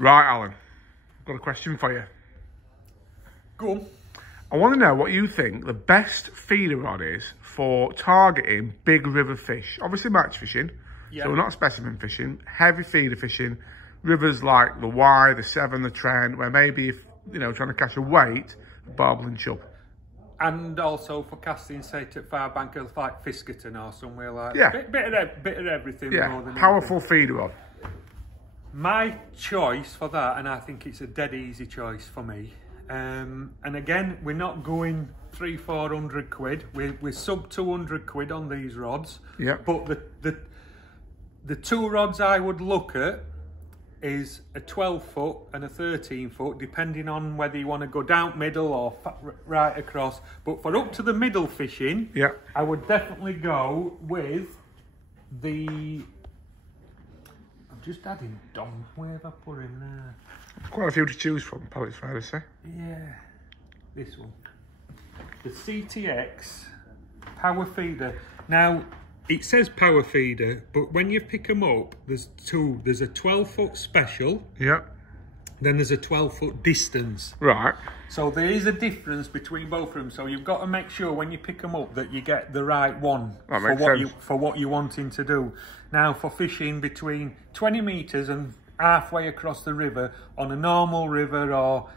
Right, Alan, I've got a question for you. Go on. I want to know what you think the best feeder rod is for targeting big river fish. Obviously match fishing, Yeah. so we're not specimen fishing, heavy feeder fishing, rivers like the Wye, the Severn, the Trent, where maybe if, you know, trying to catch a weight, barbel and chub. And also for casting, say, to far bank of like Fiskerton or somewhere like Yeah. bit of everything. Yeah, more than powerful anything. feeder rod. My choice for that, and I think it's a dead easy choice for me. And again, we're not going 300-400 quid. We're sub 200 quid on these rods. Yeah. But the two rods I would look at is a 12 foot and a 13 foot, depending on whether you want to go down middle or right across. But for up to the middle fishing, Yeah. I would definitely go with the. I'm just adding Dom. Where have I put him there? Quite a few to choose from, probably it's fair to say. Yeah, this one. The CTX power feeder. Now, it says power feeder, but when you pick them up, there's two. There's a 12 foot special, Yeah. then there's a 12 foot distance. Right. So there is a difference between both of them. So you've got to make sure when you pick them up that you get the right one That for makes what sense. for what you're wanting to do. Now, for fishing between 20 metres and halfway across the river on a normal river or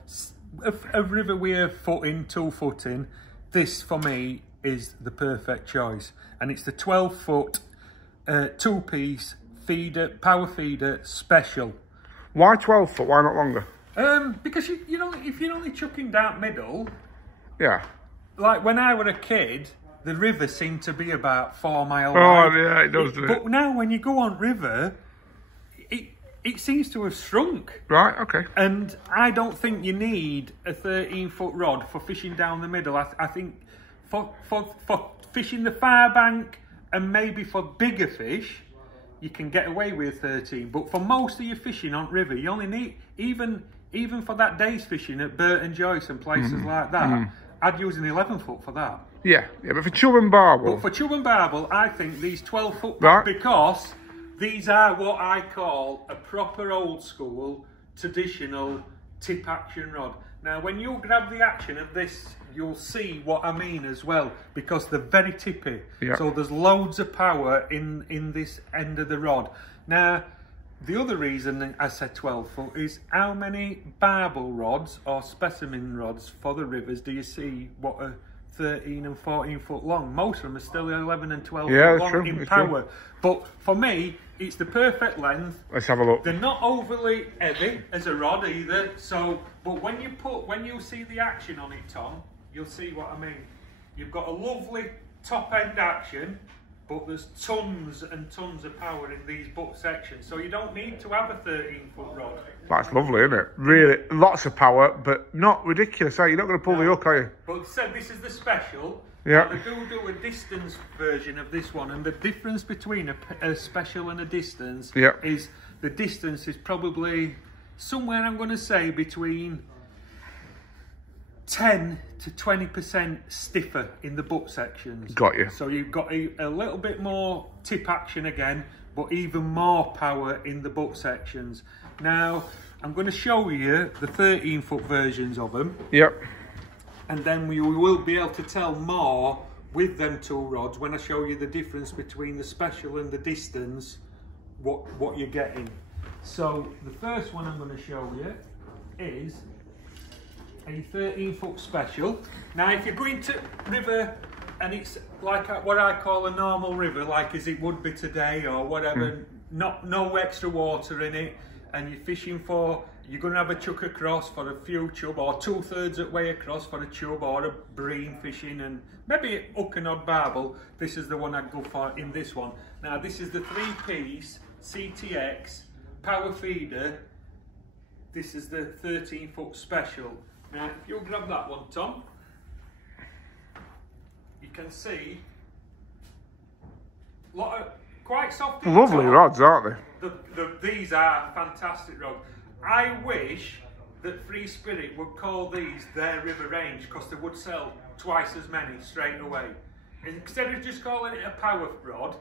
a river we're footing, 2 footing, this for me is the perfect choice. And it's the 12 foot 2-piece feeder, power feeder special. Why 12 foot? Why not longer? Because you know, if you're only chucking down middle, Yeah. like when I were a kid, the river seemed to be about 4 miles Oh, wide. yeah, it does, doesn't it? But now when you go on river, it seems to have shrunk. Right, okay. And I don't think you need a 13 foot rod for fishing down the middle. I think for fishing the far bank and maybe for bigger fish, you can get away with 13. But for most of your fishing on river, you only need, even for that day's fishing at Burton Joyce and places like that, I'd use an 11 foot for that. Yeah, but for chub and barbel. But for chub and barbel, I think these 12 foot, Right. because these are what I call a proper old school, traditional tip action rod. Now, when you grab the action of this, you'll see what I mean as well, because they're very tippy. Yeah. So there's loads of power in this end of the rod. Now, the other reason I said 12 foot is how many barbel rods or specimen rods for the rivers do you see what are 13 and 14 foot long? Most of them are still 11 and 12 Yeah, foot long true, in it's power. true. But for me, it's the perfect length. Let's have a look. They're not overly heavy as a rod either. So, but when you see the action on it, Tom, you'll see what I mean. You've got a lovely top end action, but there's tons and tons of power in these butt sections. So you don't need to have a 13 foot rod. That's lovely, isn't it? Really, lots of power, but not ridiculous. You're not going to pull the hook, are you? But said this is the special. Yeah. They do a distance version of this one, and the difference between a special and a distance Yeah. is the distance is probably somewhere, I'm going to say, between 10 to 20% stiffer in the butt sections. Got you. So you've got a little bit more tip action again, but even more power in the butt sections. Now, I'm going to show you the 13 foot versions of them. Yep. And then we will be able to tell more with them two rods when I show you the difference between the special and the distance, what you're getting. So the first one I'm going to show you is a 13 foot special. Now if you're going to river and it's like what I call a normal river, like as it would be today or whatever, no extra water in it, and you're fishing for, you're going to have a chuck across for a few chub, or 2/3 of the way across for a chub or a bream fishing, and maybe a hook and odd barbel. This is the one I'd go for in this one. Now this is the 3-piece CTX power feeder. This is the 13 foot special. Now if you'll grab that one, Tom, you can see a lot of quite soft. Lovely rods, aren't they? These are fantastic rods. I wish that Free Spirit would call these their river range, because they would sell twice as many straight away. Instead of just calling it a power rod,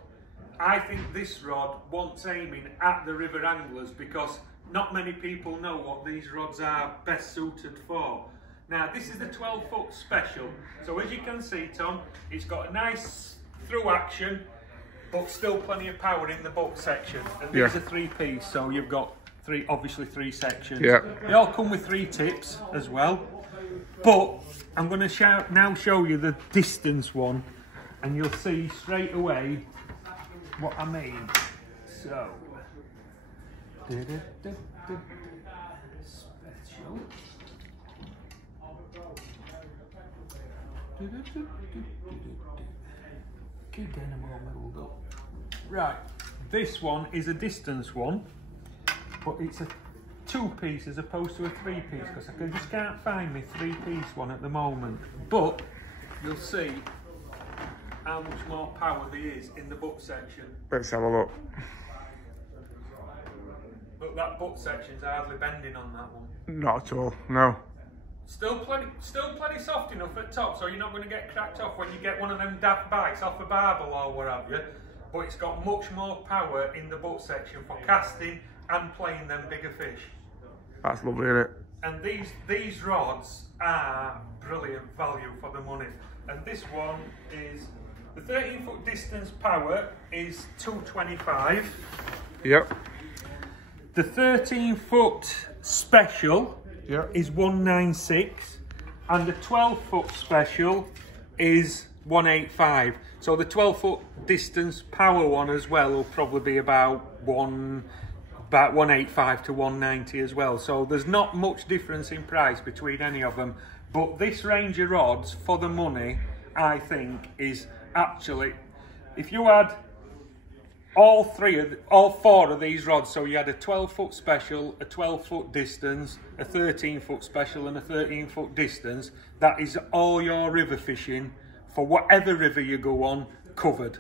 I think this rod wants aiming at the river anglers, because not many people know what these rods are best suited for. Now this is the 12-foot special, so as you can see, Tom, it's got a nice through action, but still plenty of power in the butt section. And these are 3-piece, so you've got obviously three sections. Yeah. They all come with 3 tips as well. But I'm going to now show you the distance one, and you'll see straight away what I mean. So, special. Keep getting them all muddled up. Right, this one is a distance one, but it's a 2-piece as opposed to a 3-piece, because I just can't find my 3-piece one at the moment. But you'll see how much more power there is in the butt section. Let's have a look. Look, that butt section's hardly bending on that one. Not at all, no. Still plenty soft enough at top, so you're not going to get cracked off when you get one of them daft bites off a barbel or what have you. But it's got much more power in the butt section for casting and playing them bigger fish. That's lovely, isn't it? And these rods are brilliant value for the money. And this one is, the 13-foot distance power is 225. Yep. The 13-foot special is 196, and the 12-foot special is 185. So the 12-foot distance power one as well will probably be about 185 to 190 as well. So there's not much difference in price between any of them. But this range of rods for the money, I think, is actually, if you had all 4 of these rods, so you had a 12-foot special, a 12-foot distance, a 13-foot special and a 13-foot distance, that is all your river fishing for whatever river you go on covered.